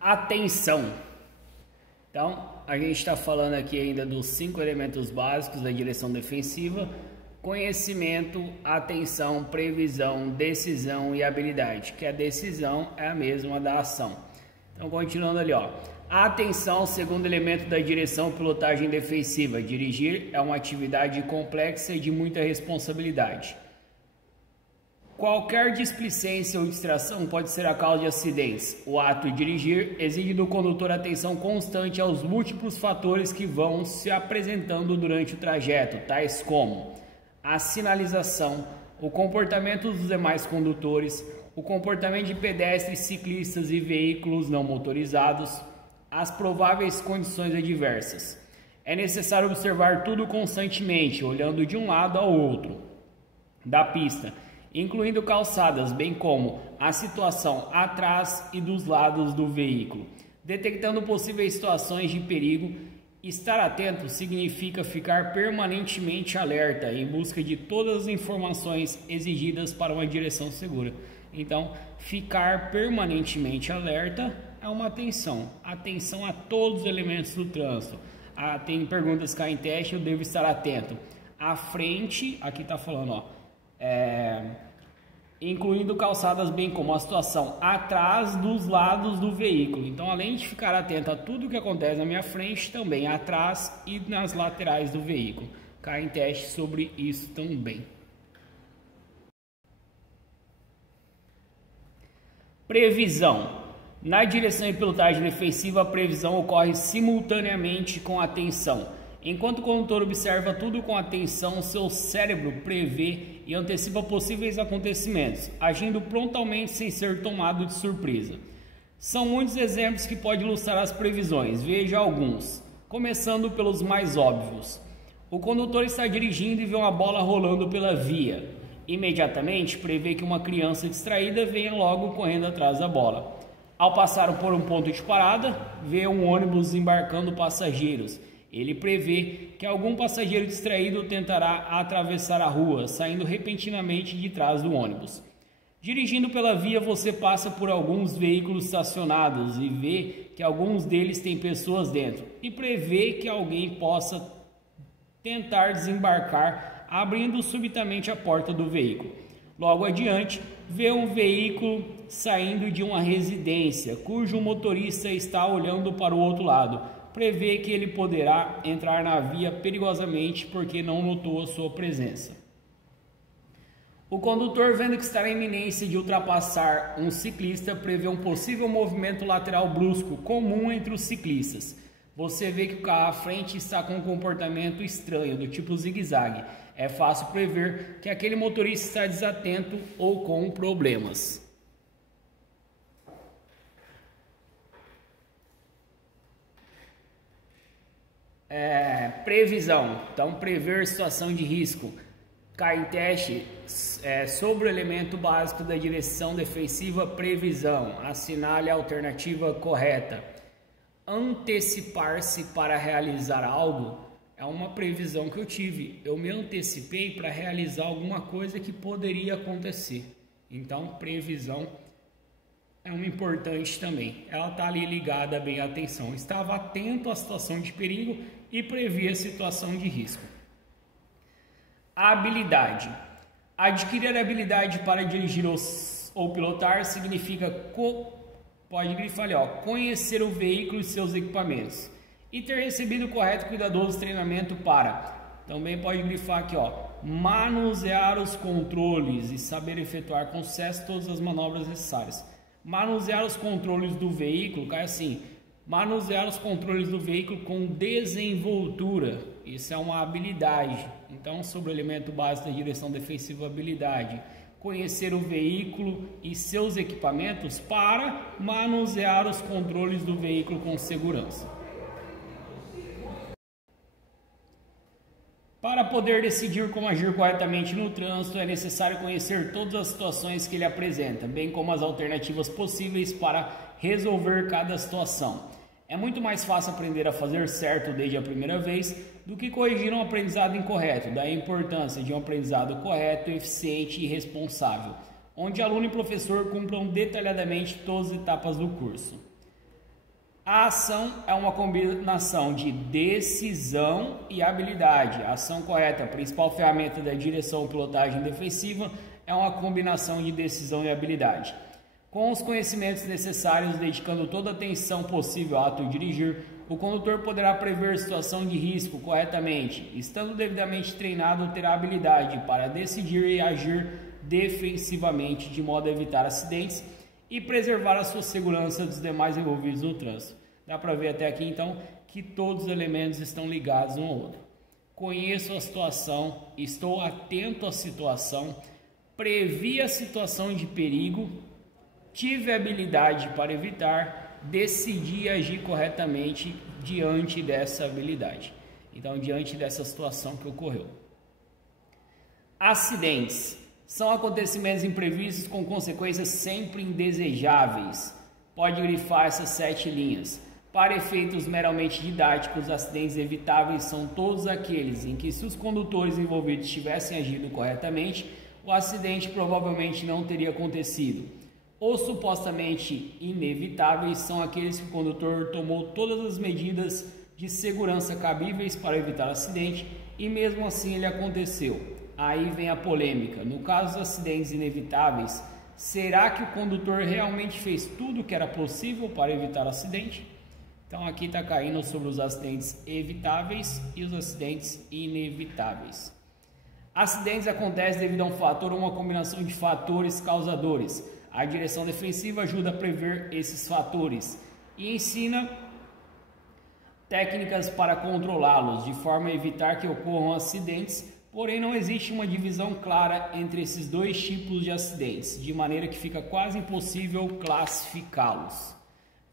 Atenção! Então, a gente está falando aqui ainda dos 5 elementos básicos da direção defensiva: conhecimento, atenção, previsão, decisão e habilidade, que a decisão é a mesma da ação. Então, continuando ali, ó. A atenção, segundo elemento da direção pilotagem defensiva. Dirigir é uma atividade complexa e de muita responsabilidade. Qualquer displicência ou distração pode ser a causa de acidentes. O ato de dirigir exige do condutor atenção constante aos múltiplos fatores que vão se apresentando durante o trajeto, tais como a sinalização, o comportamento dos demais condutores, o comportamento de pedestres, ciclistas e veículos não motorizados, as prováveis condições adversas. É necessário observar tudo constantemente, olhando de um lado ao outro da pista, incluindo calçadas, bem como a situação atrás e dos lados do veículo, detectando possíveis situações de perigo. Estar atento significa ficar permanentemente alerta em busca de todas as informações exigidas para uma direção segura. Então, ficar permanentemente alerta é uma atenção a todos os elementos do trânsito. Tem perguntas que caem em teste, eu devo estar atento. À frente, aqui está falando, ó, incluindo calçadas, bem como a situação atrás dos lados do veículo. Então, além de ficar atento a tudo que acontece na minha frente, também atrás e nas laterais do veículo. Cai em teste sobre isso também. Previsão. Na direção e pilotagem defensiva, a previsão ocorre simultaneamente com a atenção. Enquanto o condutor observa tudo com atenção, seu cérebro prevê e antecipa possíveis acontecimentos, agindo prontamente sem ser tomado de surpresa. São muitos exemplos que podem ilustrar as previsões, veja alguns, começando pelos mais óbvios. O condutor está dirigindo e vê uma bola rolando pela via. Imediatamente prevê que uma criança distraída venha logo correndo atrás da bola. Ao passar por um ponto de parada, vê um ônibus embarcando passageiros. Ele prevê que algum passageiro distraído tentará atravessar a rua, saindo repentinamente de trás do ônibus. Dirigindo pela via, você passa por alguns veículos estacionados e vê que alguns deles têm pessoas dentro, e prevê que alguém possa tentar desembarcar, abrindo subitamente a porta do veículo. Logo adiante, vê um veículo saindo de uma residência, cujo motorista está olhando para o outro lado. Prevê que ele poderá entrar na via perigosamente porque não notou a sua presença. O condutor, vendo que está na iminência de ultrapassar um ciclista, prevê um possível movimento lateral brusco comum entre os ciclistas. Você vê que o carro à frente está com um comportamento estranho, do tipo zigue-zague. É fácil prever que aquele motorista está desatento ou com problemas. Previsão. Então, prever situação de risco. Cai em teste sobre o elemento básico da direção defensiva: previsão. Assinale a alternativa correta. Antecipar-se para realizar algo é uma previsão que eu tive. Eu me antecipei para realizar alguma coisa que poderia acontecer. Então, previsão é uma importante também. Ela está ali ligada bem à atenção. Estava atento à situação de perigo e previa a situação de risco. A habilidade. Adquirir a habilidade para dirigir ou pilotar significa, pode grifar ali, ó, conhecer o veículo e seus equipamentos. E ter recebido o correto e cuidadoso treinamento para, também pode grifar aqui, ó, manusear os controles e saber efetuar com sucesso todas as manobras necessárias. Manusear os controles do veículo, cai assim, manusear os controles do veículo com desenvoltura. Isso é uma habilidade. Então, sobre o elemento básico da direção defensiva, habilidade. Conhecer o veículo e seus equipamentos para manusear os controles do veículo com segurança. Para poder decidir como agir corretamente no trânsito, é necessário conhecer todas as situações que ele apresenta, bem como as alternativas possíveis para resolver cada situação. É muito mais fácil aprender a fazer certo desde a primeira vez do que corrigir um aprendizado incorreto. Daí a importância de um aprendizado correto, eficiente e responsável, onde aluno e professor cumpram detalhadamente todas as etapas do curso. A ação é uma combinação de decisão e habilidade. A ação correta, a principal ferramenta da direção ou pilotagem defensiva, é uma combinação de decisão e habilidade. Com os conhecimentos necessários, dedicando toda a atenção possível ao ato de dirigir, o condutor poderá prever situação de risco corretamente. Estando devidamente treinado, terá habilidade para decidir e agir defensivamente, de modo a evitar acidentes e preservar a sua segurança dos demais envolvidos no trânsito. Dá para ver até aqui, então, que todos os elementos estão ligados um ao outro. Conheço a situação, estou atento à situação, previ a situação de perigo, tive habilidade para evitar, decidi agir corretamente diante dessa habilidade. Então, diante dessa situação que ocorreu. Acidentes são acontecimentos imprevistos com consequências sempre indesejáveis. Pode grifar essas 7 linhas. Para efeitos meramente didáticos, acidentes evitáveis são todos aqueles em que, se os condutores envolvidos tivessem agido corretamente, o acidente provavelmente não teria acontecido. Os supostamente inevitáveis são aqueles que o condutor tomou todas as medidas de segurança cabíveis para evitar acidente e mesmo assim ele aconteceu. Aí vem a polêmica. No caso dos acidentes inevitáveis, será que o condutor realmente fez tudo o que era possível para evitar acidente? Então aqui está caindo sobre os acidentes evitáveis e os acidentes inevitáveis. Acidentes acontecem devido a um fator ou uma combinação de fatores causadores. A direção defensiva ajuda a prever esses fatores e ensina técnicas para controlá-los, de forma a evitar que ocorram acidentes. Porém, não existe uma divisão clara entre esses dois tipos de acidentes, de maneira que fica quase impossível classificá-los.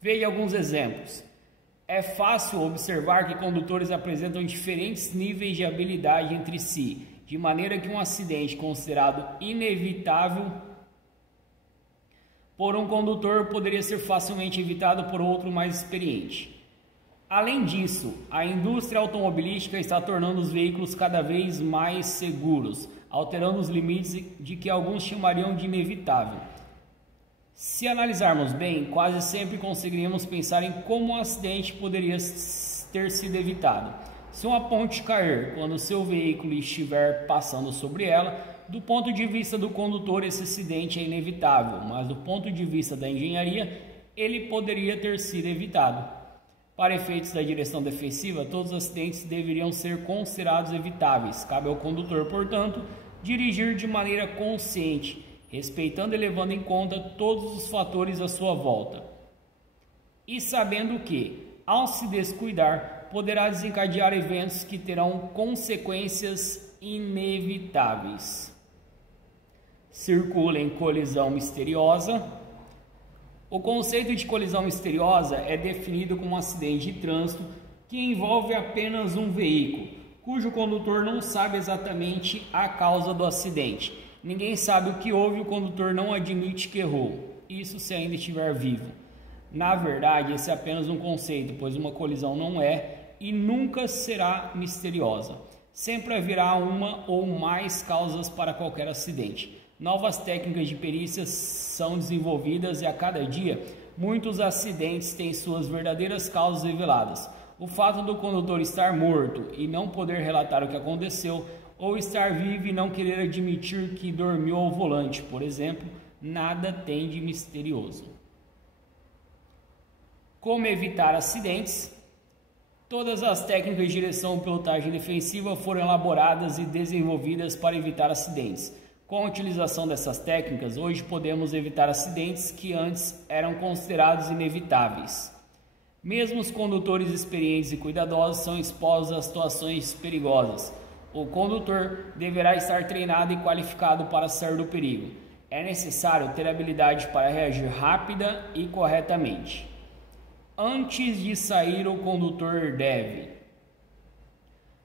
Veja alguns exemplos. É fácil observar que condutores apresentam diferentes níveis de habilidade entre si, de maneira que um acidente considerado inevitável por um condutor poderia ser facilmente evitado por outro mais experiente. Além disso, a indústria automobilística está tornando os veículos cada vez mais seguros, alterando os limites de que alguns chamariam de inevitável. Se analisarmos bem, quase sempre conseguiríamos pensar em como um acidente poderia ter sido evitado. Se uma ponte cair quando seu veículo estiver passando sobre ela, do ponto de vista do condutor esse acidente é inevitável, mas do ponto de vista da engenharia, ele poderia ter sido evitado. Para efeitos da direção defensiva, todos os acidentes deveriam ser considerados evitáveis. Cabe ao condutor, portanto, dirigir de maneira consciente, respeitando e levando em conta todos os fatores à sua volta. E sabendo que, ao se descuidar, poderá desencadear eventos que terão consequências inevitáveis. Circula em colisão misteriosa. O conceito de colisão misteriosa é definido como um acidente de trânsito que envolve apenas um veículo, cujo condutor não sabe exatamente a causa do acidente. Ninguém sabe o que houve e o condutor não admite que errou, isso se ainda estiver vivo. Na verdade, esse é apenas um conceito, pois uma colisão não é e nunca será misteriosa. Sempre haverá uma ou mais causas para qualquer acidente. Novas técnicas de perícia são desenvolvidas e a cada dia muitos acidentes têm suas verdadeiras causas reveladas. O fato do condutor estar morto e não poder relatar o que aconteceu, ou estar vivo e não querer admitir que dormiu ao volante, por exemplo, nada tem de misterioso. Como evitar acidentes? Todas as técnicas de direção e pilotagem defensiva foram elaboradas e desenvolvidas para evitar acidentes. Com a utilização dessas técnicas, hoje podemos evitar acidentes que antes eram considerados inevitáveis. Mesmo os condutores experientes e cuidadosos são expostos a situações perigosas. O condutor deverá estar treinado e qualificado para sair do perigo. É necessário ter habilidade para reagir rápida e corretamente. Antes de sair, o condutor deve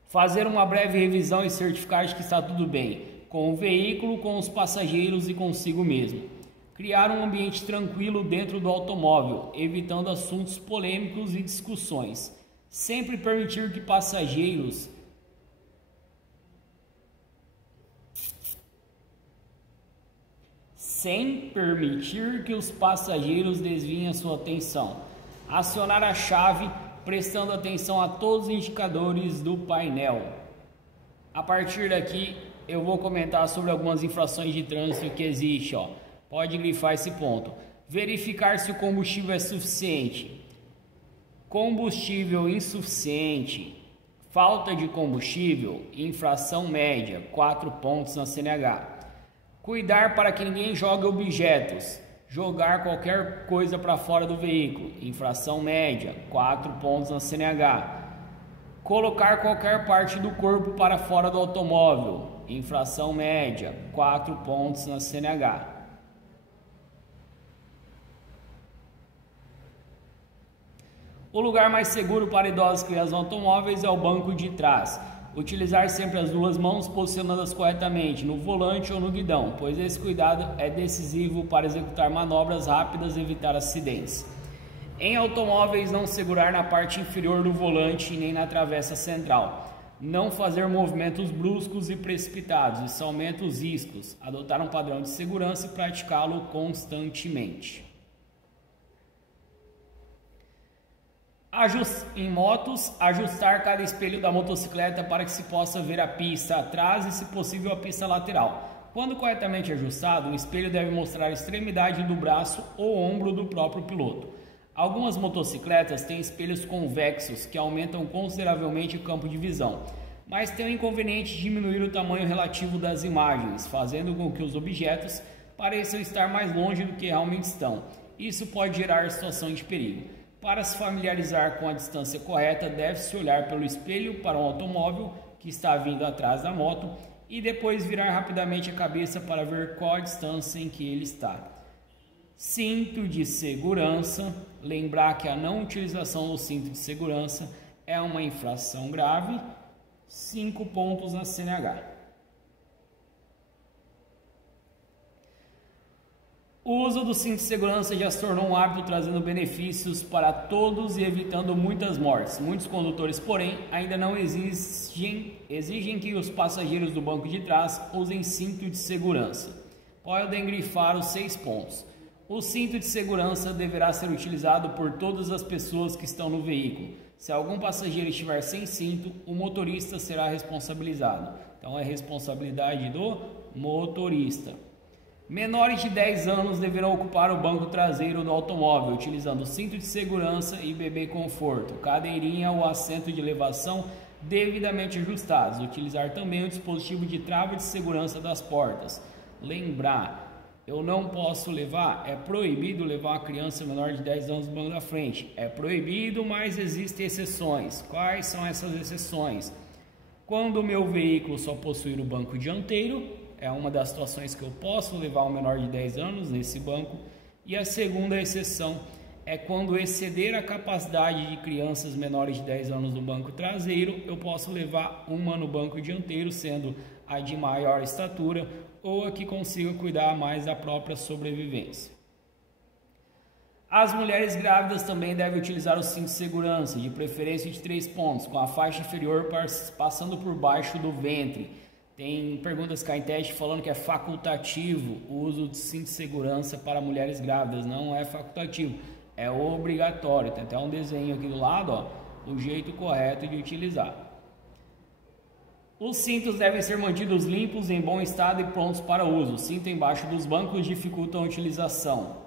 fazer uma breve revisão e certificar de que está tudo bem com o veículo, com os passageiros e consigo mesmo. Criar um ambiente tranquilo dentro do automóvel, evitando assuntos polêmicos e discussões. Sempre permitir que passageiros sem permitir que os passageiros desviem a sua atenção. Acionar a chave prestando atenção a todos os indicadores do painel. A partir daqui eu vou comentar sobre algumas infrações de trânsito que existe, ó. Pode grifar esse ponto. Verificar se o combustível é suficiente. Combustível insuficiente. Falta de combustível, infração média, 4 pontos na CNH. Cuidar para que ninguém jogue objetos. Jogar qualquer coisa para fora do veículo, infração média, 4 pontos na CNH. Colocar qualquer parte do corpo para fora do automóvel, infração média, 4 pontos na CNH. O lugar mais seguro para idosos e crianças no automóveis é o banco de trás. Utilizar sempre as duas mãos posicionadas corretamente no volante ou no guidão, pois esse cuidado é decisivo para executar manobras rápidas e evitar acidentes. Em automóveis, não segurar na parte inferior do volante nem na travessa central. Não fazer movimentos bruscos e precipitados, isso aumenta os riscos. Adotar um padrão de segurança e praticá-lo constantemente. Em motos, ajustar cada espelho da motocicleta para que se possa ver a pista atrás e, se possível, a pista lateral. Quando corretamente ajustado, o espelho deve mostrar a extremidade do braço ou ombro do próprio piloto. Algumas motocicletas têm espelhos convexos que aumentam consideravelmente o campo de visão, mas tem o inconveniente de diminuir o tamanho relativo das imagens, fazendo com que os objetos pareçam estar mais longe do que realmente estão. Isso pode gerar situação de perigo. Para se familiarizar com a distância correta, deve-se olhar pelo espelho para um automóvel que está vindo atrás da moto e depois virar rapidamente a cabeça para ver qual a distância em que ele está. Cinto de segurança. Lembrar que a não utilização do cinto de segurança é uma infração grave. 5 pontos na CNH. O uso do cinto de segurança já se tornou um hábito, trazendo benefícios para todos e evitando muitas mortes. Muitos condutores, porém, ainda não exigem que os passageiros do banco de trás usem cinto de segurança. Podem grifar os 6 pontos. O cinto de segurança deverá ser utilizado por todas as pessoas que estão no veículo. Se algum passageiro estiver sem cinto, o motorista será responsabilizado. Então é responsabilidade do motorista. Menores de 10 anos deverão ocupar o banco traseiro do automóvel, utilizando cinto de segurança e bebê conforto, cadeirinha ou assento de elevação devidamente ajustados. Utilizar também o dispositivo de trava de segurança das portas. Lembrar, eu não posso levar, é proibido levar uma criança menor de 10 anos no banco da frente. É proibido, mas existem exceções. Quais são essas exceções? Quando o meu veículo só possuir o banco dianteiro, é uma das situações que eu posso levar um menor de 10 anos nesse banco. E a segunda exceção é quando exceder a capacidade de crianças menores de 10 anos no banco traseiro, eu posso levar uma no banco dianteiro, sendo a de maior estatura ou a que consiga cuidar mais da própria sobrevivência. As mulheres grávidas também devem utilizar o cinto de segurança, de preferência de 3 pontos, com a faixa inferior passando por baixo do ventre. Tem perguntas que caem em teste falando que é facultativo o uso de cinto de segurança para mulheres grávidas. Não é facultativo, é obrigatório. Tem até um desenho aqui do lado, ó, o jeito correto de utilizar. Os cintos devem ser mantidos limpos, em bom estado e prontos para uso. O cinto embaixo dos bancos dificulta a utilização.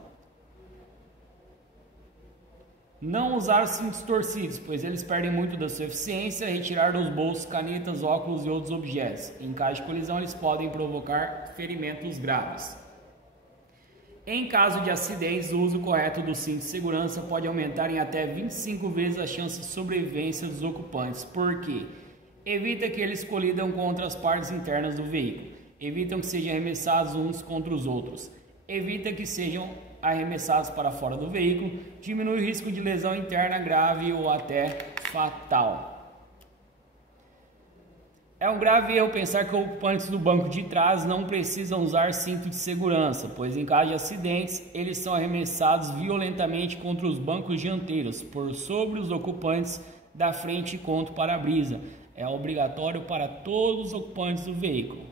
Não usar cintos torcidos, pois eles perdem muito da sua eficiência. Retirar dos bolsos canetas, óculos e outros objetos. Em caso de colisão, eles podem provocar ferimentos graves. Em caso de acidentes, o uso correto do cinto de segurança pode aumentar em até 25 vezes a chance de sobrevivência dos ocupantes. Por quê? Evita que eles colidam contra as partes internas do veículo. Evitam que sejam arremessados uns contra os outros. Evita que sejam arremessados para fora do veículo, diminui o risco de lesão interna grave ou até fatal. É um grave erro pensar que ocupantes do banco de trás não precisam usar cinto de segurança, pois em caso de acidentes, eles são arremessados violentamente contra os bancos dianteiros, por sobre os ocupantes da frente e contra o para-brisa. É obrigatório para todos os ocupantes do veículo,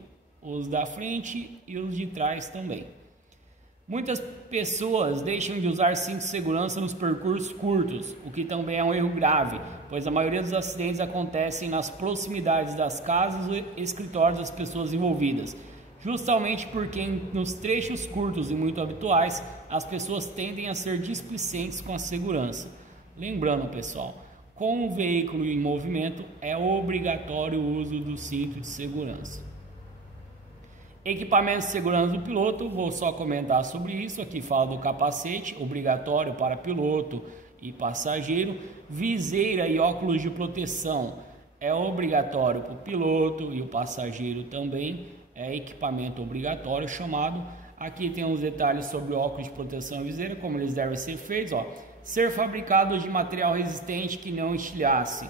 os da frente e os de trás também. Muitas pessoas deixam de usar cinto de segurança nos percursos curtos, o que também é um erro grave, pois a maioria dos acidentes acontecem nas proximidades das casas e escritórios das pessoas envolvidas, justamente porque nos trechos curtos e muito habituais, as pessoas tendem a ser displicentes com a segurança. Lembrando, pessoal, com o veículo em movimento é obrigatório o uso do cinto de segurança. Equipamento de segurança do piloto, vou só comentar sobre isso. Aqui fala do capacete, obrigatório para piloto e passageiro. Viseira e óculos de proteção é obrigatório para o piloto e o passageiro também. É equipamento obrigatório chamado. Aqui tem uns detalhes sobre óculos de proteção e viseira, como eles devem ser feitos. Ó. Ser fabricados de material resistente que não estilhasse.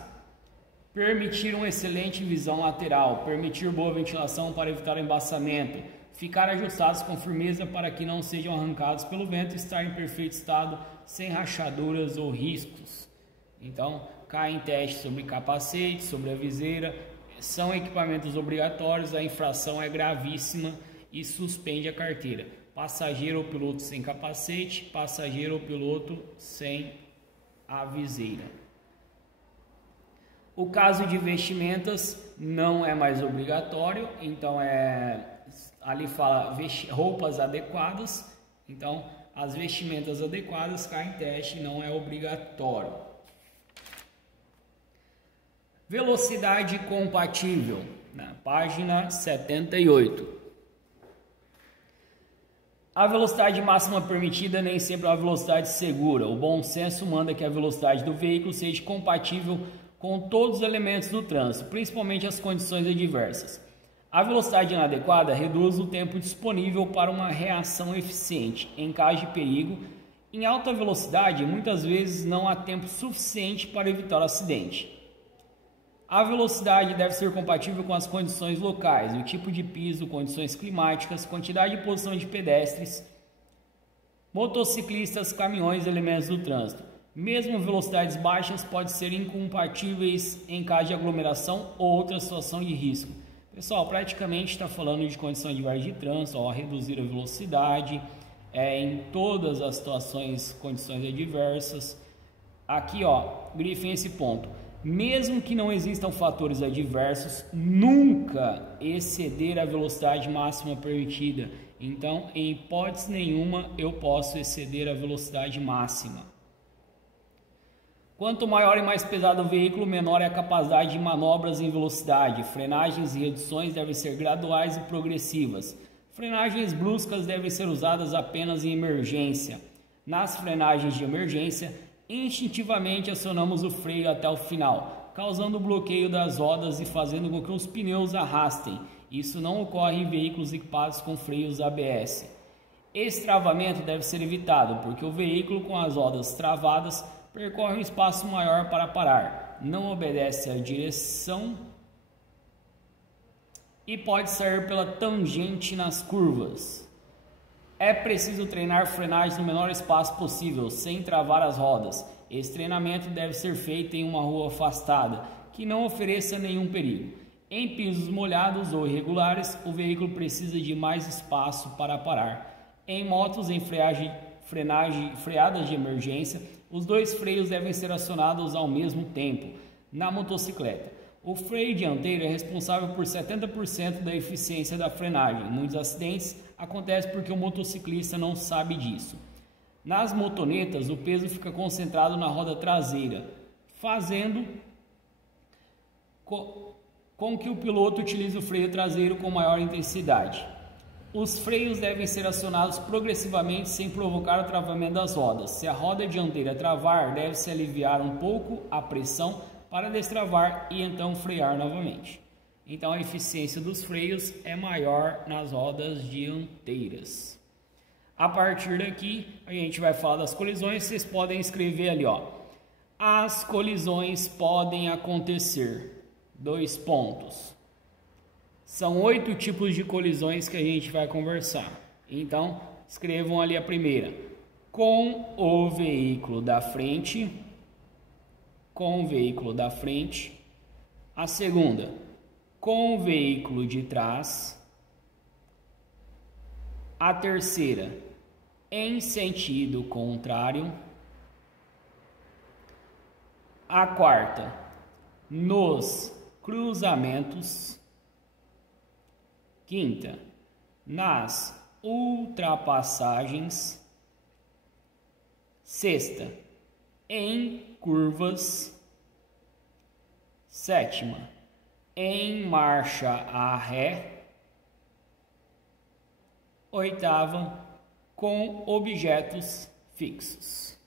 Permitir uma excelente visão lateral, permitir boa ventilação para evitar embaçamento, ficar ajustados com firmeza para que não sejam arrancados pelo vento e estar em perfeito estado, sem rachaduras ou riscos. Então, cai em teste sobre capacete, sobre a viseira, são equipamentos obrigatórios, a infração é gravíssima e suspende a carteira. Passageiro ou piloto sem capacete, passageiro ou piloto sem a viseira. O caso de vestimentas não é mais obrigatório, então ali fala roupas adequadas, então as vestimentas adequadas caem em teste, não é obrigatório. Velocidade compatível, na página 78. A velocidade máxima permitida nem sempre é uma velocidade segura. O bom senso manda que a velocidade do veículo seja compatível com todos os elementos do trânsito, principalmente as condições adversas. A velocidade inadequada reduz o tempo disponível para uma reação eficiente em caso de perigo. Em alta velocidade, muitas vezes não há tempo suficiente para evitar o acidente. A velocidade deve ser compatível com as condições locais, o tipo de piso, condições climáticas, quantidade de posição de pedestres, motociclistas, caminhões e elementos do trânsito. Mesmo velocidades baixas podem ser incompatíveis em caso de aglomeração ou outra situação de risco. Pessoal, praticamente está falando de condição adversa de trânsito, ó, reduzir a velocidade em todas as situações, condições adversas. Aqui, ó, grifem esse ponto. Mesmo que não existam fatores adversos, nunca exceder a velocidade máxima permitida. Então, em hipótese nenhuma, eu posso exceder a velocidade máxima. Quanto maior e mais pesado o veículo, menor é a capacidade de manobras em velocidade. Frenagens e reduções devem ser graduais e progressivas. Frenagens bruscas devem ser usadas apenas em emergência. Nas frenagens de emergência, instintivamente acionamos o freio até o final, causando o bloqueio das rodas e fazendo com que os pneus arrastem. Isso não ocorre em veículos equipados com freios ABS. Esse travamento deve ser evitado, porque o veículo com as rodas travadas percorre um espaço maior para parar, não obedece à direção e pode sair pela tangente nas curvas. É preciso treinar frenagens no menor espaço possível, sem travar as rodas. Esse treinamento deve ser feito em uma rua afastada, que não ofereça nenhum perigo. Em pisos molhados ou irregulares, o veículo precisa de mais espaço para parar. Em motos em freadas de emergência, os dois freios devem ser acionados ao mesmo tempo. Na motocicleta, o freio dianteiro é responsável por 70% da eficiência da frenagem. Muitos acidentes acontecem porque o motociclista não sabe disso. Nas motonetas, o peso fica concentrado na roda traseira, fazendo com que o piloto utilize o freio traseiro com maior intensidade. Os freios devem ser acionados progressivamente sem provocar o travamento das rodas. Se a roda dianteira travar, deve-se aliviar um pouco a pressão para destravar e então frear novamente. Então a eficiência dos freios é maior nas rodas dianteiras. A partir daqui a gente vai falar das colisões. Vocês podem escrever ali, ó. As colisões podem acontecer. 2 pontos. São 8 tipos de colisões que a gente vai conversar. Então, escrevam ali a primeira. Com o veículo da frente. Com o veículo da frente. A segunda, com o veículo de trás. A terceira, em sentido contrário. A quarta, nos cruzamentos. Quinta, nas ultrapassagens. Sexta, em curvas. Sétima, em marcha a ré. Oitava, com objetos fixos.